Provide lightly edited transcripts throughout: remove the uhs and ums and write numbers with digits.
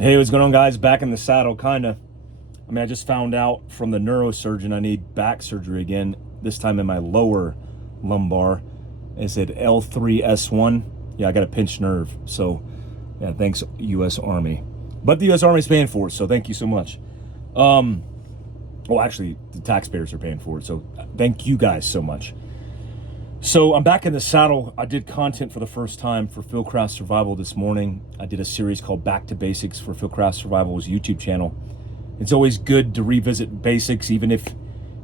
Hey, what's going on, guys? Back in the saddle, kinda. I just found out from the neurosurgeon I need back surgery again, this time in my lower lumbar. It said L3S1. Yeah, I got a pinched nerve. So, yeah, thanks, U.S. Army. But the U.S. Army's paying for it, so thank you so much. Well, actually, the taxpayers are paying for it, so thank you guys so much. So I'm back in the saddle. I did content for the first time for Fieldcraft Survival this morning. I did a series called Back to Basics for Fieldcraft Survival's YouTube channel. It's always good to revisit basics, even if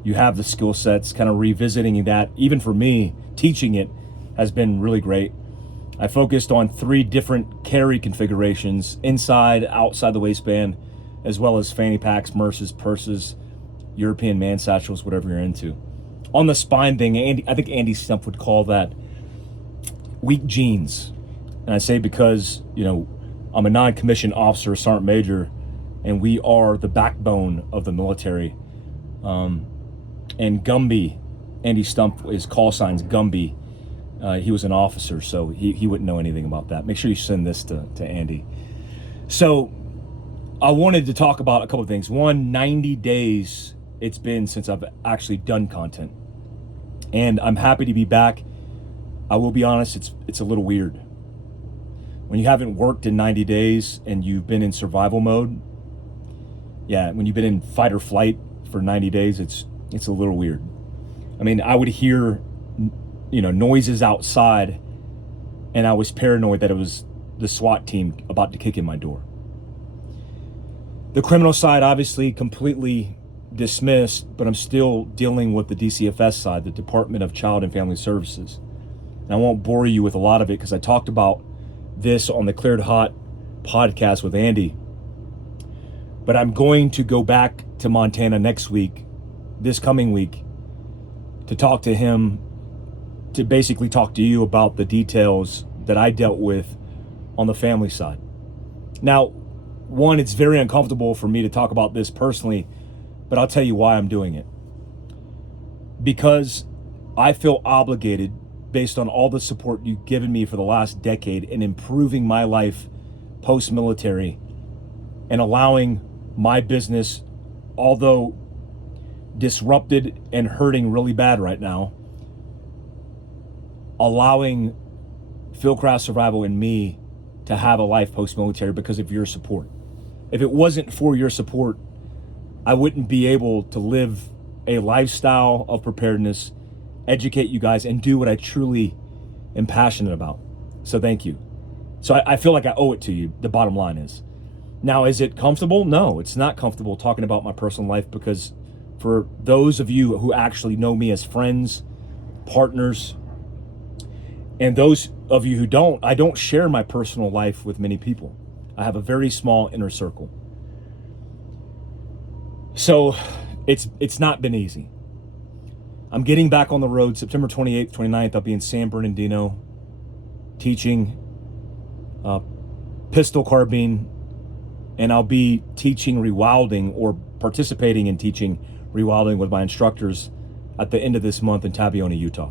you have the skill sets. Kind of revisiting that, even for me, teaching it has been really great. I focused on 3 different carry configurations, inside, outside the waistband, as well as fanny packs, MRSs, purses, European man satchels, whatever you're into. On the spine thing, I think Andy Stump would call that weak genes. And I say because, I'm a non-commissioned officer, sergeant major, and we are the backbone of the military. And Gumby, Andy Stump, his call sign's Gumby. He was an officer, so he wouldn't know anything about that. Make sure you send this to Andy. So I wanted to talk about a couple of things. One, 90 days it's been since I've actually done content. And I'm happy to be back. I will be honest, it's a little weird. When you haven't worked in 90 days and you've been in survival mode, when you've been in fight or flight for 90 days, it's a little weird. I would hear, noises outside, and I was paranoid that it was the SWAT team about to kick in my door. The criminal side, obviously, completely dismissed, but I'm still dealing with the DCFS side, the Department of Child and Family Services. And I won't bore you with a lot of it because I talked about this on the Cleared Hot podcast with Andy. But I'm going to go back to Montana next week, this coming week, to talk to him, to basically talk to you about the details that I dealt with on the family side. Now, one, it's very uncomfortable for me to talk about this personally, but I'll tell you why I'm doing it. Because I feel obligated, based on all the support you've given me for the last decade in improving my life post-military and allowing my business, although disrupted and hurting really bad right now, allowing Fieldcraft Survival and me to have a life post-military because of your support. If it wasn't for your support, I wouldn't be able to live a lifestyle of preparedness, educate you guys, and do what I truly am passionate about. So thank you. So I feel like I owe it to you, the bottom line is. Now, is it comfortable? No, it's not comfortable talking about my personal life, because for those of you who actually know me as friends, partners, and those of you who don't, I don't share my personal life with many people. I have a very small inner circle. So it's not been easy. I'm getting back on the road September 28th, 29th. I'll be in San Bernardino teaching pistol carbine, and I'll be teaching rewilding, or participating in teaching rewilding with my instructors at the end of this month in Tabiona, Utah.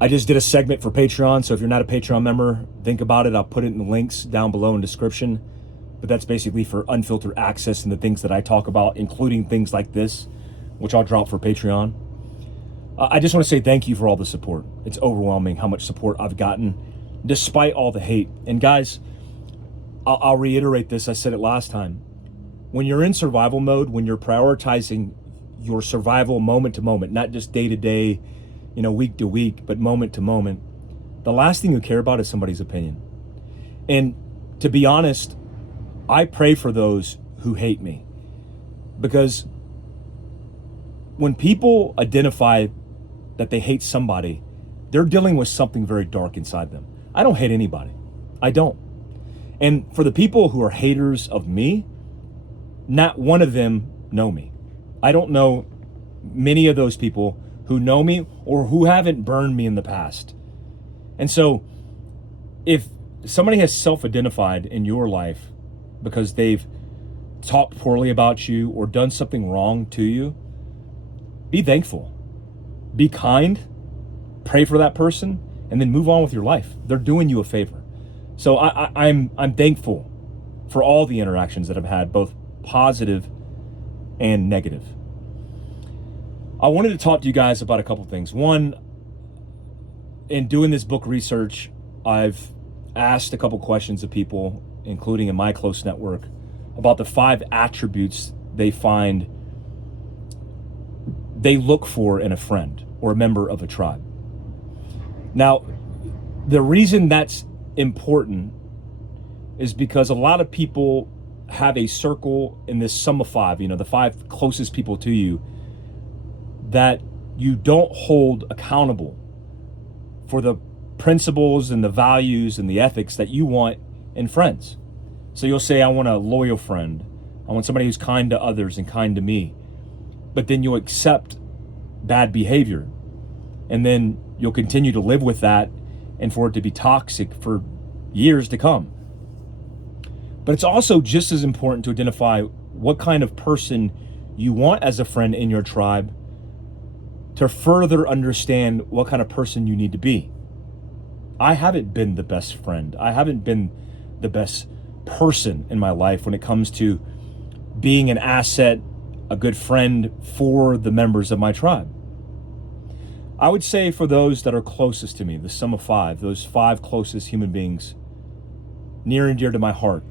I just did a segment for Patreon, so if you're not a Patreon member, think about it. I'll put it in the links down below in the description. But that's basically for unfiltered access and the things that I talk about, including things like this, which I'll drop for Patreon. I just want to say thank you for all the support. It's overwhelming how much support I've gotten, despite all the hate. And guys, I'll reiterate this. I said it last time. When you're in survival mode, when you're prioritizing your survival moment to moment, not just day to day, week to week, but moment to moment, the last thing you care about is somebody's opinion. And to be honest, I pray for those who hate me, because when people identify that they hate somebody, they're dealing with something very dark inside them. I don't hate anybody. I don't. And for the people who are haters of me, not one of them know me. I don't know many of those people who know me or who haven't burned me in the past. And so if somebody has self-identified in your life because they've talked poorly about you or done something wrong to you, be thankful, be kind, pray for that person, and then move on with your life. They're doing you a favor. So I'm thankful for all the interactions that I've had, both positive and negative. I wanted to talk to you guys about a couple things. One, in doing this book research, I've asked a couple questions of people, including in my close network, about the 5 attributes they find they look for in a friend or a member of a tribe. Now, the reason that's important is because a lot of people have a circle in this sum of 5, the 5 closest people to you that you don't hold accountable for the principles and the values and the ethics that you want in friends. So you'll say, I want a loyal friend. I want somebody who's kind to others and kind to me. But then you'll accept bad behavior. And then you'll continue to live with that and for it to be toxic for years to come. But it's also just as important to identify what kind of person you want as a friend in your tribe to further understand what kind of person you need to be. I haven't been the best friend. I haven't been the best person in my life when it comes to being an asset, a good friend for the members of my tribe. I would say for those that are closest to me, the sum of 5, those 5 closest human beings, near and dear to my heart,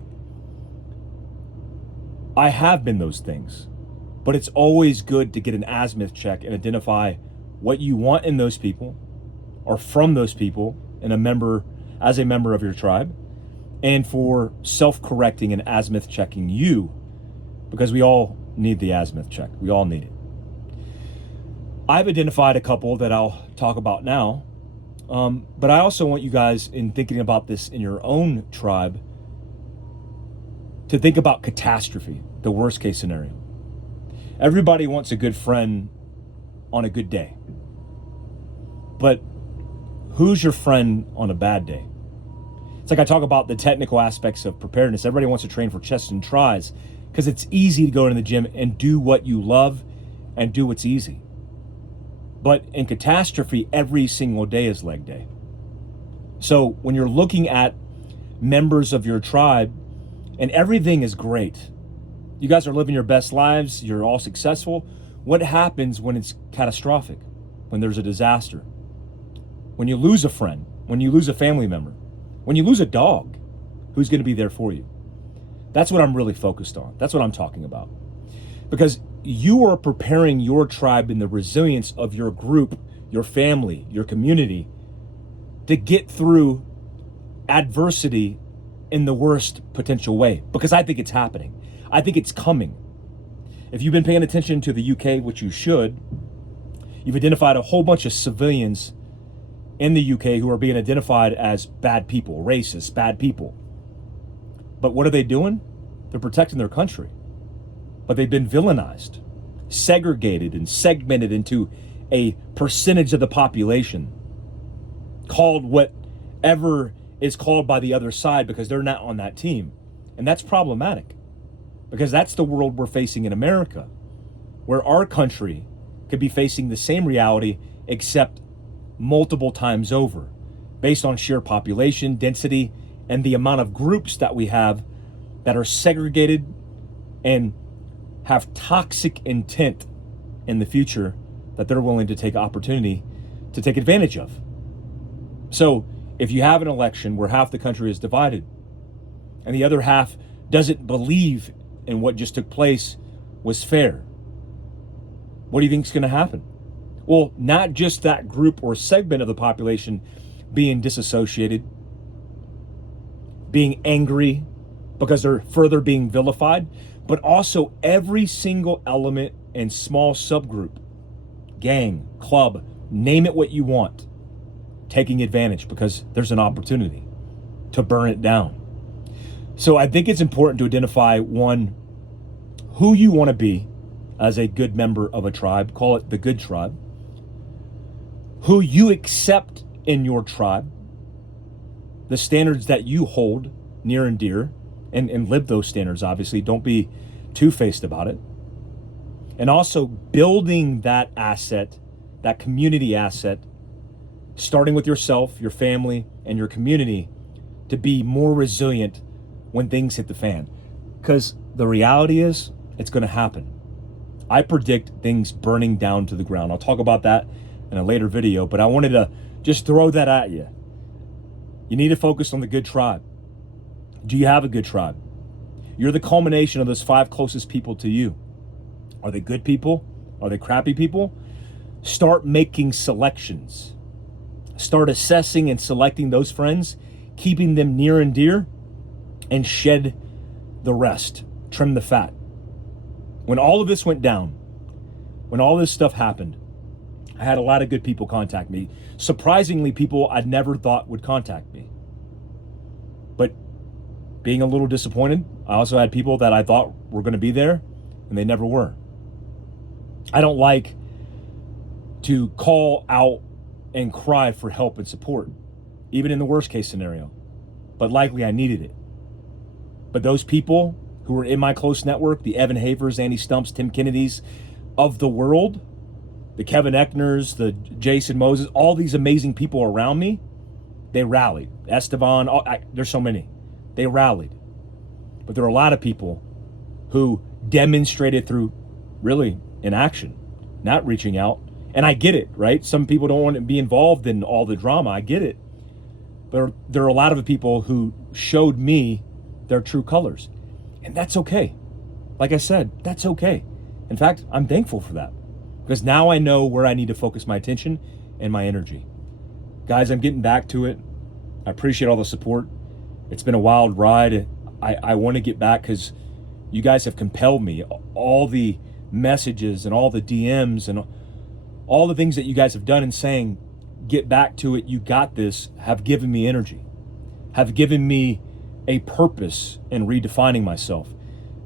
I have been those things. But it's always good to get an azimuth check and identify what you want in those people or from those people as a member of your tribe, and for self-correcting and azimuth checking you, because we all need the azimuth check. We all need it. I've identified a couple that I'll talk about now, but I also want you guys, in thinking about this in your own tribe, to think about catastrophe, the worst case scenario. Everybody wants a good friend on a good day. But who's your friend on a bad day? It's like I talk about the technical aspects of preparedness. Everybody wants to train for chests and tries because it's easy to go into the gym and do what you love and do what's easy. But in catastrophe, every single day is leg day. So when you're looking at members of your tribe and everything is great, you guys are living your best lives, you're all successful. What happens when it's catastrophic? When there's a disaster? When you lose a friend? When you lose a family member? When you lose a dog? Who's going to be there for you? That's what I'm really focused on. That's what I'm talking about. Because you are preparing your tribe in the resilience of your group, your family, your community, to get through adversity in the worst potential way. Because I think it's happening. I think it's coming. If you've been paying attention to the UK, which you should, you've identified a whole bunch of civilians in the UK who are being identified as bad people, racist, bad people. But what are they doing? They're protecting their country. But they've been villainized, segregated, and segmented into a percentage of the population, called whatever is called by the other side because they're not on that team. And that's problematic. Because that's the world we're facing in America, where our country could be facing the same reality, except multiple times over, based on sheer population density and the amount of groups that we have that are segregated and have toxic intent in the future that they're willing to take opportunity to take advantage of. So if you have an election where half the country is divided and the other half doesn't believe in what just took place was fair, what do you think is going to happen? Well, not just that group or segment of the population being disassociated, being angry because they're further being vilified, but also every single element and small subgroup, gang, club, name it what you want, taking advantage because there's an opportunity to burn it down. So I think it's important to identify, one, who you want to be as a good member of a tribe, call it the good tribe, who you accept in your tribe, the standards that you hold near and dear, and live those standards, obviously. Don't be two-faced about it. And also building that asset, that community asset, starting with yourself, your family, and your community, to be more resilient when things hit the fan. Because the reality is, it's going to happen. I predict things burning down to the ground. I'll talk about that in a later video, but I wanted to just throw that at you. You need to focus on the good tribe. Do you have a good tribe? You're the culmination of those 5 closest people to you. Are they good people? Are they crappy people? Start making selections. Start assessing and selecting those friends, keeping them near and dear, and shed the rest. Trim the fat. When all of this went down, when all this stuff happened, I had a lot of good people contact me. Surprisingly, people I'd never thought would contact me. But being a little disappointed, I also had people that I thought were going to be there, and they never were. I don't like to call out and cry for help and support, even in the worst case scenario. But likely I needed it. But those people who were in my close network, the Evan Havers, Andy Stumps, Tim Kennedys of the world, the Kevin Eckners, the Jason Moses, all these amazing people around me, they rallied. Esteban, there's so many. They rallied. But there are a lot of people who demonstrated through really inaction, not reaching out. And I get it, right? Some people don't want to be involved in all the drama. I get it. But there are a lot of people who showed me their true colors. And that's okay. Like I said, that's okay. In fact, I'm thankful for that. Because now I know where I need to focus my attention and my energy. Guys, I'm getting back to it. I appreciate all the support. It's been a wild ride. I want to get back because you guys have compelled me. All the messages and all the DMs and all the things that you guys have done and saying, get back to it, you got this, have given me energy, have given me a purpose in redefining myself,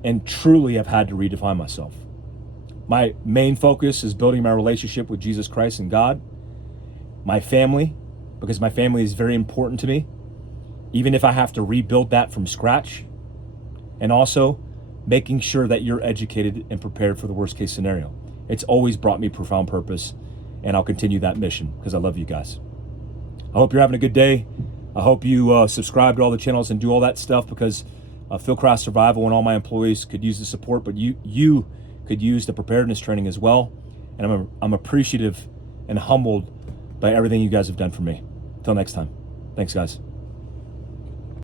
and truly have had to redefine myself. My main focus is building my relationship with Jesus Christ and God, my family, because my family is very important to me, even if I have to rebuild that from scratch, and also making sure that you're educated and prepared for the worst case scenario. It's always brought me profound purpose, and I'll continue that mission because I love you guys. I hope you're having a good day. I hope you subscribe to all the channels and do all that stuff because Fieldcraft Survival and all my employees could use the support, but you could use the preparedness training as well. And I'm appreciative and humbled by everything you guys have done for me. Until next time. Thanks, guys.